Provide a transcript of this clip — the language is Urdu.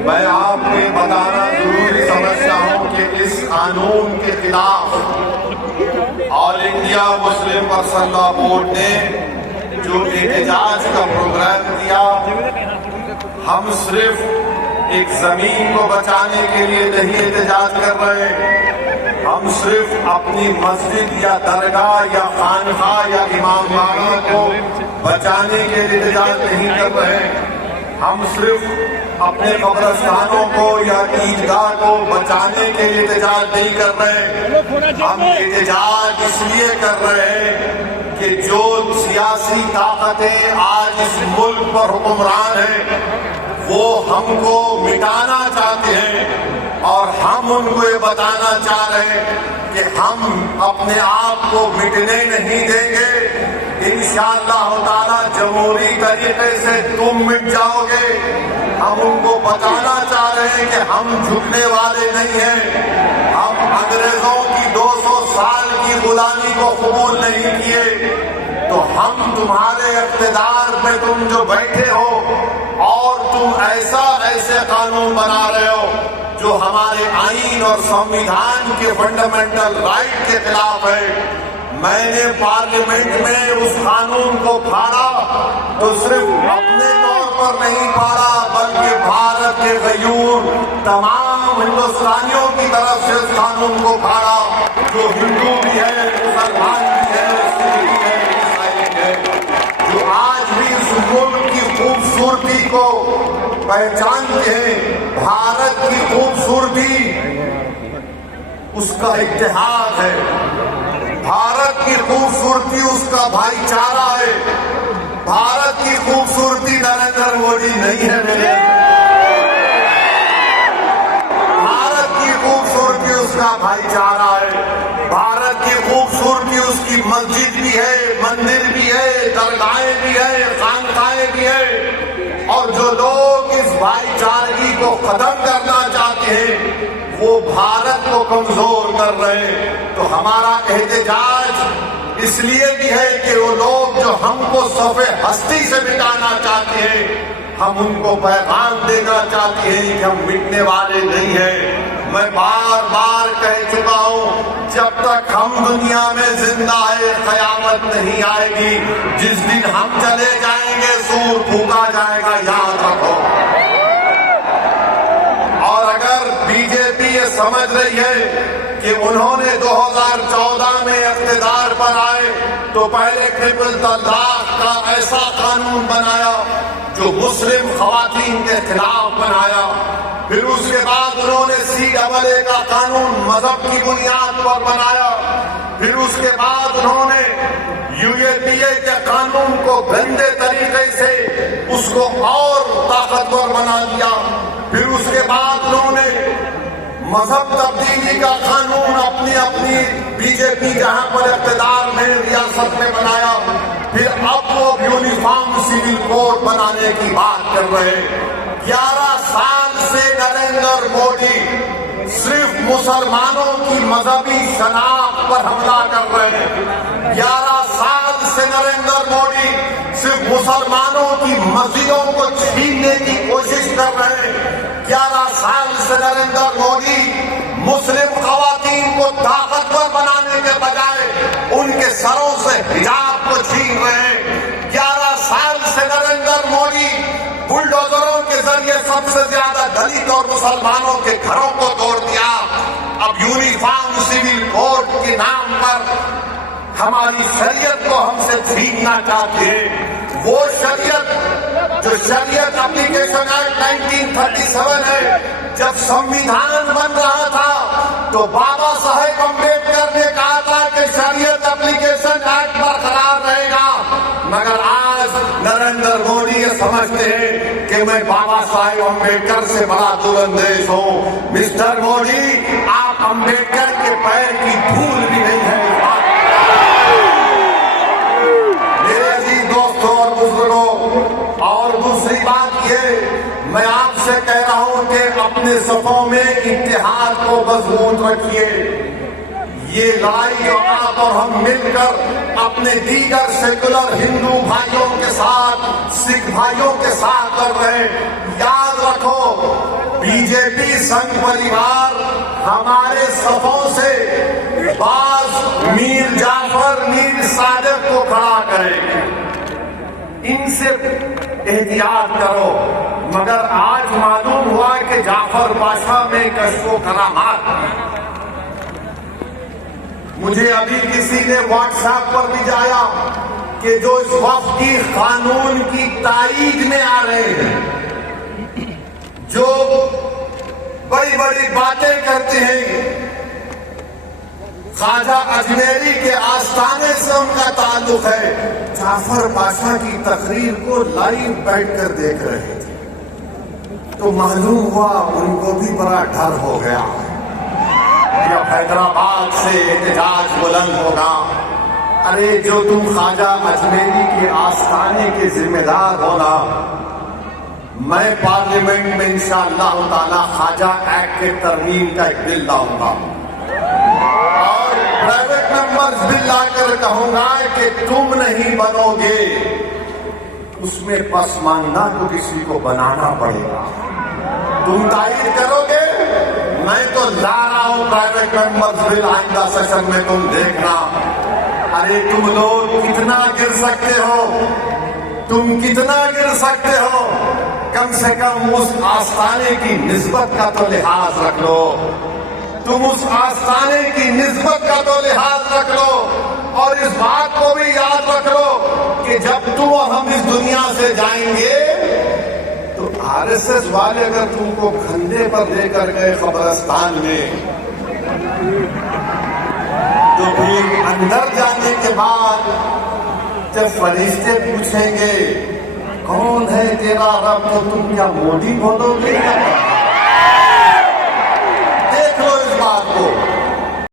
میں آپ کو یہ بتانا ضروری سمجھتا ہوں کہ اس قانون کے خلاف آل انڈیا مسلم پرسنل لا بورڈ نے جو احتجاج کا پروگرام دیا، ہم صرف ایک زمین کو بچانے کے لیے نہیں احتجاج کر رہے، ہم صرف اپنی مسجد یا درگاہ یا خانقاہ یا امام باڑہ کو بچانے کے لیے احتجاج نہیں کر رہے، ہم صرف اپنے قبرستانوں کو یا عیدگاہ کو بچانے کے لیے احتجاج نہیں کر رہے، ہم احتجاج اس لیے کر رہے ہیں کہ جو سیاسی طاقتیں آج اس ملک پر حکمران ہیں وہ ہم کو مٹانا چاہتے ہیں، اور ہم ان کو یہ بتانا چاہ رہے ہیں کہ ہم اپنے آپ کو مٹنے نہیں دیں گے۔ انشاءاللہ تعالی جمہوری طریقے سے تم مٹ جاؤ گے۔ ہم ان کو بتانا چاہ رہے ہیں کہ ہم جھکنے والے نہیں ہیں، ہم انگریزوں کی 200 سال کی غلامی کو قبول نہیں کیے، تو ہم تمہارے اقتدار میں تم جو بیٹھے ہو اور تم ایسے قانون بنا رہے ہو جو ہمارے آئین اور سنویدھان کے فنڈامنٹل رائٹ کے خلاف ہے۔ میں نے پارلیمنٹ میں اس قانون کو پھاڑا تو صرف اپنے طور پر نہیں پھاڑا بلکہ بھارت کے غیور تمام ہندوستانیوں کی طرف سے اس قانون کو پھاڑا، جو ہندو بھی ہے، مسلمان بھی ہے، سکھ بھی ہے، عیسائی بھی ہے، جو آج بھی اس ملک کی خوبصورتی کو پہچانتے ہیں۔ بھارت کی خوبصورتی اس کا اتحاد ہے، بھارت کی خوبصورتی اس کا بھائی چارہ ہے، بھارت کی خوبصورتی نریندر مودی نہیں ہے میرے، بھارت کی خوبصورتی اس کا بھائی چارہ ہے، بھارت کی خوبصورتی اس کی مسجد بھی ہے، مندر بھی ہے، درگاہیں بھی ہے، خانقاہیں بھی ہے، اور جو لوگ اس بھائی چارگی کو ختم کرنا چاہتے ہیں وہ بھارت کو کمزور کر رہے ہیں۔ تو ہمارا احتجاج اس لیے بھی ہے کہ وہ لوگ جو ہم کو صفِ ہستی سے مٹانا چاہتے ہیں، ہم ان کو پیغام دینا چاہتے ہیں کہ ہم مٹنے والے نہیں ہیں۔ میں بار بار کہہ چکا ہوں، جب تک ہم دنیا میں زندہ ہے قیامت نہیں آئے گی، جس دن ہم چلے جائیں گے سور پھونکا جائے گا، یاد رکھو۔ اور اگر بی جے پی یہ سمجھ رہی ہے کہ انہوں نے 2014 میں اقتدار پر آئے تو پہلے ٹرپل طلاق کا ایسا قانون بنایا جو مسلم خواتین کے خلاف بنایا، پھر اس کے بعد انہوں نے CAA کا قانون مذہب کی بنیاد پر بنایا، پھر اس کے بعد انہوں نے UAPA کے قانون کو گندے طریقے سے اس کو اور طاقتور بنا دیا، پھر اس کے بعد انہوں نے مذہب تبدیلی کا قانون اپنی بی جے پی جہاں پر اقتدار میں ریاست میں بنایا، پھر اب وہ یونیفارم سول کوڈ بنانے کی بات کر رہے ہیں۔ 11 سال سے نریندر مودی صرف مسلمانوں کی مذہبی شناخت پر حملہ کر رہے ہیں، 11 سال سے نریندر مودی صرف مسلمانوں کی مسجدوں کو چھیننے کی کوشش کر رہے ہیں، 11 سال سے نریندر مودی مسلم خواتین کو طاقتور بنانے کے بجائے ان کے سروں سے حجاب کو چھین رہے ہیں، 11 سال سے نریندر مودی بلڈوزروں کے ذریعے سب سے زیادہ دلت اور مسلمانوں کے گھروں کو توڑ دیا۔ اب یونیفارم سول کوڈ کے نام پر ہماری شریعت کو ہم سے چھیننا چاہتے ہیں، وہ شریعت جو شریعت اپلیکیشن ایکٹ 1937 ہے۔ جب سنویدھان بن رہا تھا تو بابا صاحب امبیڈکر نے کہا تھا کہ شریعت اپلیکیشن ایکٹ برقرار رہے گا، مگر آج نریندر مودی یہ سمجھتے ہیں کہ میں بابا صاحب امبیڈکر سے بڑا دور اندیش ہوں۔ مسٹر مودی، آپ امبیڈکر کے پیر کی دھول بھی نہیں ہے۔ میرے عزیز دوستوں اور بزرگوں، اور دوسری بات یہ، میں آپ سے کہہ رہا ہوں کہ اپنے صفوں میں اتحاد کو مضبوط رکھیے۔ یہ لڑائی آپ اور ہم مل کر اپنے دیگر سیکولر ہندو بھائیوں کے ساتھ، سکھ بھائیوں کے ساتھ کر رہے ہیں۔ یاد رکھو، بی جے پی سنگھ پریوار ہمارے صفوں سے باز میر جعفر میر صادق کو کھڑا کرے، ان سے احتیاط کرو۔ مگر آج معلوم ہوا کہ جعفر پاشا میں کشف و کرامات۔ مجھے ابھی کسی نے واٹس ایپ پر بھی جایا کہ جو اس وفد کی قانون کی تائید میں آ رہے ہیں، جو بڑی بڑی باتیں کرتے ہیں، خواجہ اجمیری کے آستانے سے ان کا تعلق ہے، جعفر پاشا کی تقریر کو لائیو بیٹھ کر دیکھ رہے تھے، تو معلوم ہوا ان کو بھی بڑا ڈر ہو گیا۔ جب حیدرآباد سے احتجاج بلند ہوگا، ارے جو تم خواجہ اجمیری کے آستانے کے ذمہ دار ہونا، میں پارلیمنٹ میں انشاءاللہ تعالی خواجہ ایکٹ کے ترمیم کا ایک بل لاؤں گا اور پرائیویٹ ممبرز بل لا کر کہوں گا کہ تم نہیں بنو گے، اس میں پسماندہ کو کسی کو بنانا پڑے گا۔ تم تائید کرو گے، میں تو لا رہا ہوں پرائیویٹ ممبرز بل، آئندہ سیشن میں تم دیکھنا۔ ارے تم لوگ کتنا گر سکتے ہو، تم کتنا گر سکتے ہو، کم سے کم اس آستانے کی نسبت کا تو لحاظ رکھ لو، تم اس آستانے کی نسبت کا تو لحاظ رکھ لو، اور اس بات کو بھی یاد رکھ لو کہ جب تم اور ہم اس دنیا سے جائیں گے تو آر ایس ایس والے اگر تم کو کھندے پر لے کر گئے قبرستان میں، تو پھر اندر جانے کے بعد جب فرشتے پوچھیں گے کون ہے تیرا رب، تو تم کیا مودی بولو گے یا